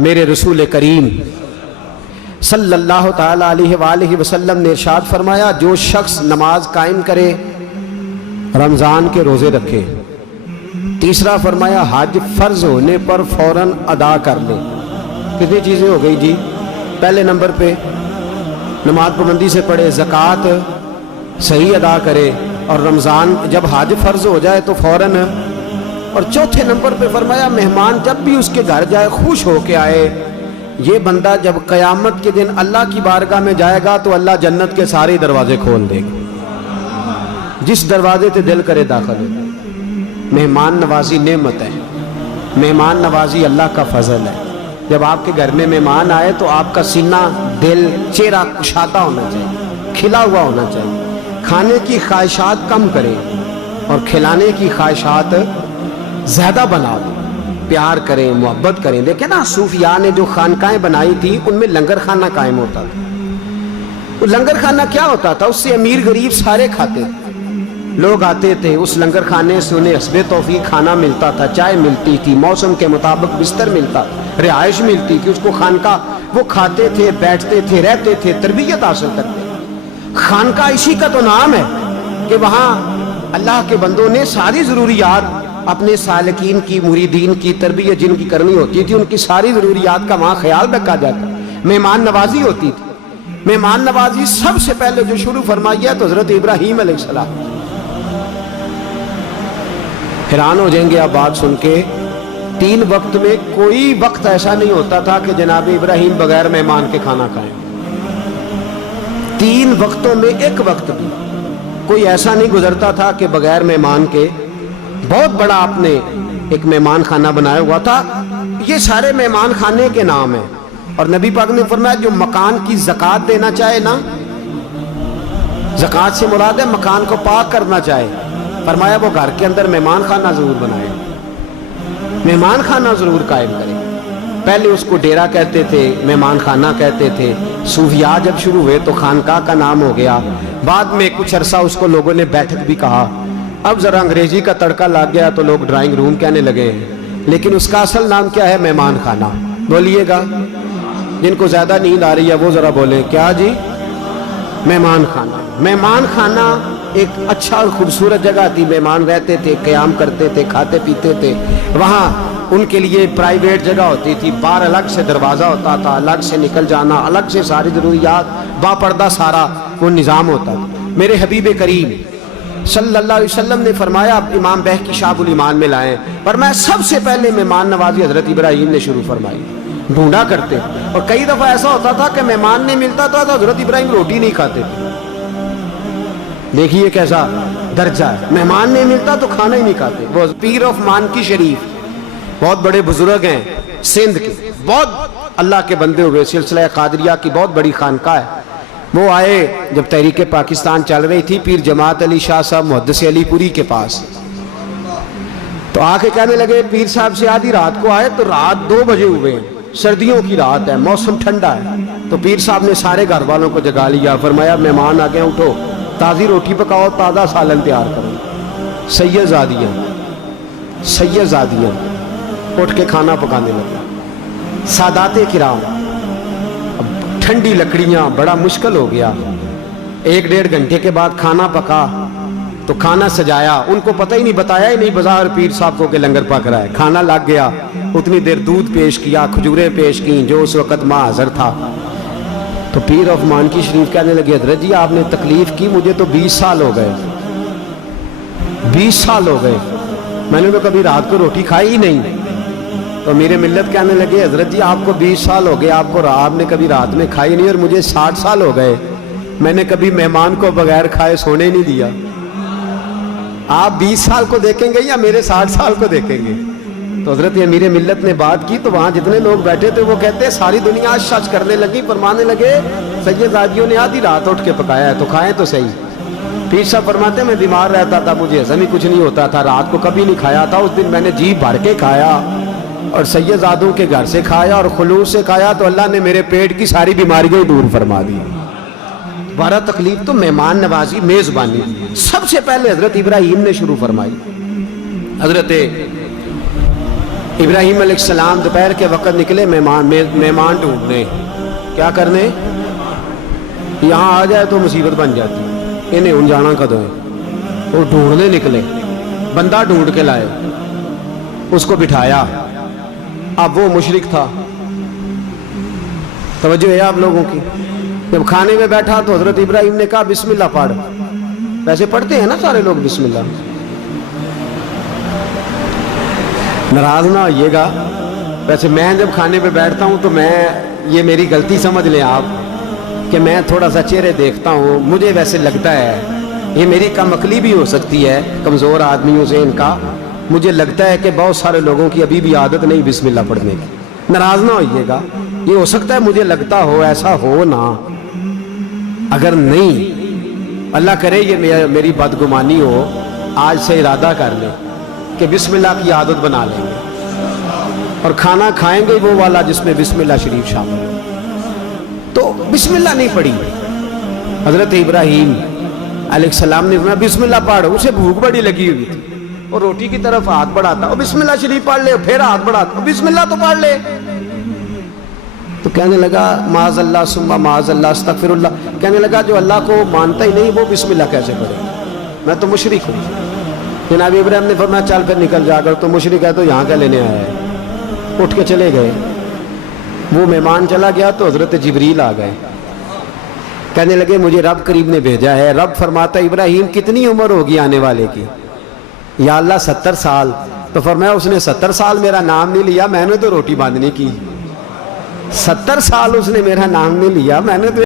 میرے رسول کریم صلی اللہ تعالیٰ علیہ وآلہ وسلم نے ارشاد فرمایا، جو شخص نماز قائم کرے، رمضان کے روزے رکھے، تیسرا فرمایا حج فرض ہونے پر فوراً ادا کر لے۔ کتنی چیزیں ہو گئی جی؟ پہلے نمبر پہ نماز پابندی سے پڑھے، زکوٰۃ صحیح ادا کرے، اور رمضان جب حج فرض ہو جائے تو فوراً، اور چوتھے نمبر پہ فرمایا مہمان جب بھی اس کے گھر جائے خوش ہو کے آئے۔ یہ بندہ جب قیامت کے دن اللہ کی بارگاہ میں جائے گا تو اللہ جنت کے سارے دروازے کھول دے گا، جس دروازے سے دل کرے داخل ہو۔ مہمان نوازی نعمت ہے، مہمان نوازی اللہ کا فضل ہے۔ جب آپ کے گھر میں مہمان آئے تو آپ کا سینہ، دل، چہرہ کشادہ ہونا چاہیے، کھلا ہوا ہونا چاہیے۔ کھانے کی خواہشات کم کریں اور کھلانے کی خواہشات زیادہ بنا دیں، پیار کریں، محبت کریں۔ دیکھیں نا، صوفیاء نے جو خانقاہیں بنائی تھی ان میں لنگر خانہ قائم ہوتا تھا۔ وہ لنگر خانہ کیا ہوتا تھا؟ اس سے امیر غریب سارے کھاتے تھے۔ لوگ آتے تھے اس لنگر خانے سے، انہیں حسب توفیق کھانا ملتا تھا، چائے ملتی تھی، موسم کے مطابق بستر ملتا، رہائش ملتی تھی، اس کو خانقاہ وہ کھاتے تھے، بیٹھتے تھے، رہتے تھے، تربیت حاصل کرتے تھے۔ خانقاہ اسی کا تو نام ہے کہ وہاں اللہ کے بندوں نے ساری ضروریات اپنے سالکین کی، مریدین کی تربیت جن کی کرنی ہوتی تھی، ان کی ساری ضروریات کا وہاں خیال رکھا جاتا۔ مہمان نوازی ہوتی تھی۔ مہمان نوازی سب سے پہلے جو شروع فرمائی ہے تو حضرت ابراہیم علیہ السلام۔ حیران ہو جائیں گے آپ بات سن کے، 3 وقت میں کوئی وقت ایسا نہیں ہوتا تھا کہ جناب ابراہیم بغیر مہمان کے کھانا کھائیں۔ 3 وقتوں میں ایک وقت بھی کوئی ایسا نہیں گزرتا تھا کہ بغیر مہمان کے۔ بہت بڑا آپ نے ایک مہمان خانہ بنایا ہوا تھا۔ یہ سارے مہمان خانے کے نام ہیں، اور نبی پاک نے فرمایا جو مکان کی زکوٰۃ دینا چاہے نا، زکوٰۃ سے مراد ہے مکان کو پاک کرنا چاہے، فرمایا وہ گھر کے اندر مہمان خانہ ضرور بنائے، مہمان خانہ ضرور قائم کرے۔ پہلے اس کو ڈیرا کہتے تھے، مہمان خانہ کہتے تھے۔ صوفیاء جب شروع ہوئے تو خانقاہ کا نام ہو گیا، بعد میں کچھ عرصہ اس کو لوگوں نے بیٹھک بھی کہا۔ اب ذرا انگریزی کا تڑکا لگ گیا تو لوگ ڈرائنگ روم کہنے لگے ہیں، لیکن اس کا اصل نام کیا ہے؟ مہمان خانہ۔ بولیے گا، جن کو زیادہ نیند آ رہی ہے وہ ذرا بولیں، کیا جی؟ مہمان خانہ۔ مہمان خانہ ایک اچھا اور خوبصورت جگہ تھی، مہمان رہتے تھے، قیام کرتے تھے، کھاتے پیتے تھے۔ وہاں ان کے لیے پرائیویٹ جگہ ہوتی تھی، باہر الگ سے دروازہ ہوتا تھا، الگ سے نکل جانا، الگ سے ساری ضروریات، با پردہ سارا وہ نظام ہوتا تھا۔ میرے حبیب کریم صلی اللہ علیہ وسلم نے فرمایا، امام بہقی شعب الایمان میں لائیں، فرمایا سب سے پہلے مہمان نوازی حضرت ابراہیم نے شروع فرمائی۔ ڈھونڈا کرتے، اور کئی دفعہ ایسا ہوتا تھا کہ مہمان نہیں ملتا تھا تو حضرت ابراہیم روٹی نہیں کھاتے تھے۔ دیکھیے کیسا درجہ ہے، مہمان نہیں ملتا تو کھانا ہی نہیں کھاتے۔ وہ پیر آف مانکی شریف بہت بڑے بزرگ ہیں سندھ کے، بہت اللہ کے بندے ہوئے، سلسلہ قادریہ کی بہت بڑی خانقاہ ہے۔ وہ آئے جب تحریک پاکستان چل رہی تھی، پیر جماعت علی شاہ صاحب محدث علی پوری کے پاس، تو آ کے کہنے لگے پیر صاحب سے آدھی رات کو آئے تو رات 2 بجے ہوئے ہیں، سردیوں کی رات ہے، موسم ٹھنڈا ہے۔ تو پیر صاحب نے سارے گھر والوں کو جگا لیا، فرمایا مہمان آ گئے، اٹھو، تازی روٹی پکاؤ، تازہ سالن تیار کرو۔ سید زادیاں اٹھ کے کھانا پکانے لگا۔ سادات کرام، ٹھنڈی لکڑیاں، بڑا مشکل ہو گیا۔ 1-1.5 گھنٹے کے بعد کھانا پکا تو کھانا سجایا، ان کو پتہ ہی نہیں، بتایا ہی نہیں بازار پیر صاحب کو کہ لنگر پک رہا ہے۔ کھانا لگ گیا، اتنی دیر دودھ پیش کیا، کھجوریں پیش کیں، جو اس وقت ماں حضر تھا۔ تو پیر آف مانکی شریف کہنے لگے حضرت جی آپ نے تکلیف کی، مجھے تو 20 سال ہو گئے، 20 سال ہو گئے، میں نے تو کبھی رات کو روٹی کھائی ہی نہیں۔ تو میرے ملت کہنے لگے حضرت جی آپ کو 20 سال ہو گئے، آپ نے کبھی رات میں کھائی نہیں، اور مجھے 60 سال ہو گئے، میں نے کبھی مہمان کو بغیر کھائے سونے نہیں دیا۔ آپ 20 سال کو دیکھیں گے یا میرے 60 سال کو دیکھیں گے؟ تو حضرت امیر ملت نے بات کی تو وہاں جتنے لوگ بیٹھے تھے وہ کہتے ہیں ساری دنیا شش کرنے لگی، فرمانے لگے سید زادیوں نے آدھی رات اٹھ کے پکایا ہے تو کھائیں تو صحیح۔ پیر صاحب فرماتے ہیں میں بیمار رہتا تھا، مجھے ہضم ہی کچھ نہیں ہوتا تھا، رات کو کبھی نہیں کھایا تھا، اس دن میں نے جی بھر کے کھایا اور سید زادوں کے گھر سے کھایا اور خلوص سے کھایا تو اللہ نے میرے پیٹ کی ساری بیماریاں دور فرما دی۔ بارہ تکلیف تو مہمان نوازی، میزبانی سب سے پہلے حضرت ابراہیم نے شروع فرمائی۔ حضرت ابراہیم علیہ السلام دوپہر کے وقت نکلے مہمان ڈھونڈنے. کیا کرنے؟ یہاں آ جائے تو مصیبت بن جاتی. انہیں ہن جانا کدوں ہے؟ وہ ڈھونڈنے نکلے, بندہ ڈھونڈ کے لائے, اس کو بٹھایا. اب وہ مشرک تھا. توجہ ہے آپ لوگوں کی؟ جب کھانے میں بیٹھا تو حضرت ابراہیم نے کہا بسم اللہ پڑھ. ویسے پڑھتے ہیں نا سارے لوگ بسم اللہ. ناراض نہ ہوئیے گا, ویسے میں جب کھانے پہ بیٹھتا ہوں تو یہ میری غلطی سمجھ لیں آپ کہ میں تھوڑا سا چہرے دیکھتا ہوں. مجھے ویسے لگتا ہے, یہ میری کم عقلی بھی ہو سکتی ہے, کمزور آدمیوں سے ان کا, مجھے لگتا ہے کہ بہت سارے لوگوں کی ابھی بھی عادت نہیں بسم اللہ پڑھنے کی. ناراض نہ ہوئیے گا, یہ ہو سکتا ہے مجھے لگتا ہو, ایسا ہو نہ. اگر نہیں, اللہ کرے یہ میری بدگمانی ہو, آج سے ارادہ کر لیں کہ بسم اللہ کی عادت بنا لیں گے, اور کھانا کھائیں گے وہ والا جس میں بسم اللہ شریف شامل ہے. تو بسم اللہ نہیں پڑھی. حضرت ابراہیم علیہ السلام نے فرمایا بسم اللہ پڑھ. اسے بھوک بڑی لگی ہوئی تھی, اور روٹی کی طرف ہاتھ بڑھاتا, اور بسم اللہ شریف پڑھ لے, پھر ہاتھ بڑھاتا, بسم اللہ تو پڑھ لے. تو کہنے لگا معاذ اللہ ثم معاذ اللہ استغفر اللہ. کہنے لگا جو اللہ کو مانتا ہی نہیں وہ بسم اللہ کیسے پڑھے؟ میں تو مشرک ہوں. جناب ابراہیم نے فرمایا چل پھر نکل جا کر, تو مشرک ہے تو یہاں کیا لینے آیا ہے؟ اٹھ کے چلے گئے. وہ مہمان چلا گیا تو حضرت جبریل آ گئے. کہنے لگے مجھے رب قریب نے بھیجا ہے. رب فرماتا ابراہیم کتنی عمر ہوگی آنے والے کی؟ یا اللہ 70 سال. تو فرمایا اس نے 70 سال میرا نام نہیں لیا, میں نے تو روٹی باندھنے کی. 70 سال اس نے میرا نام نہیں لیا, میں نے تو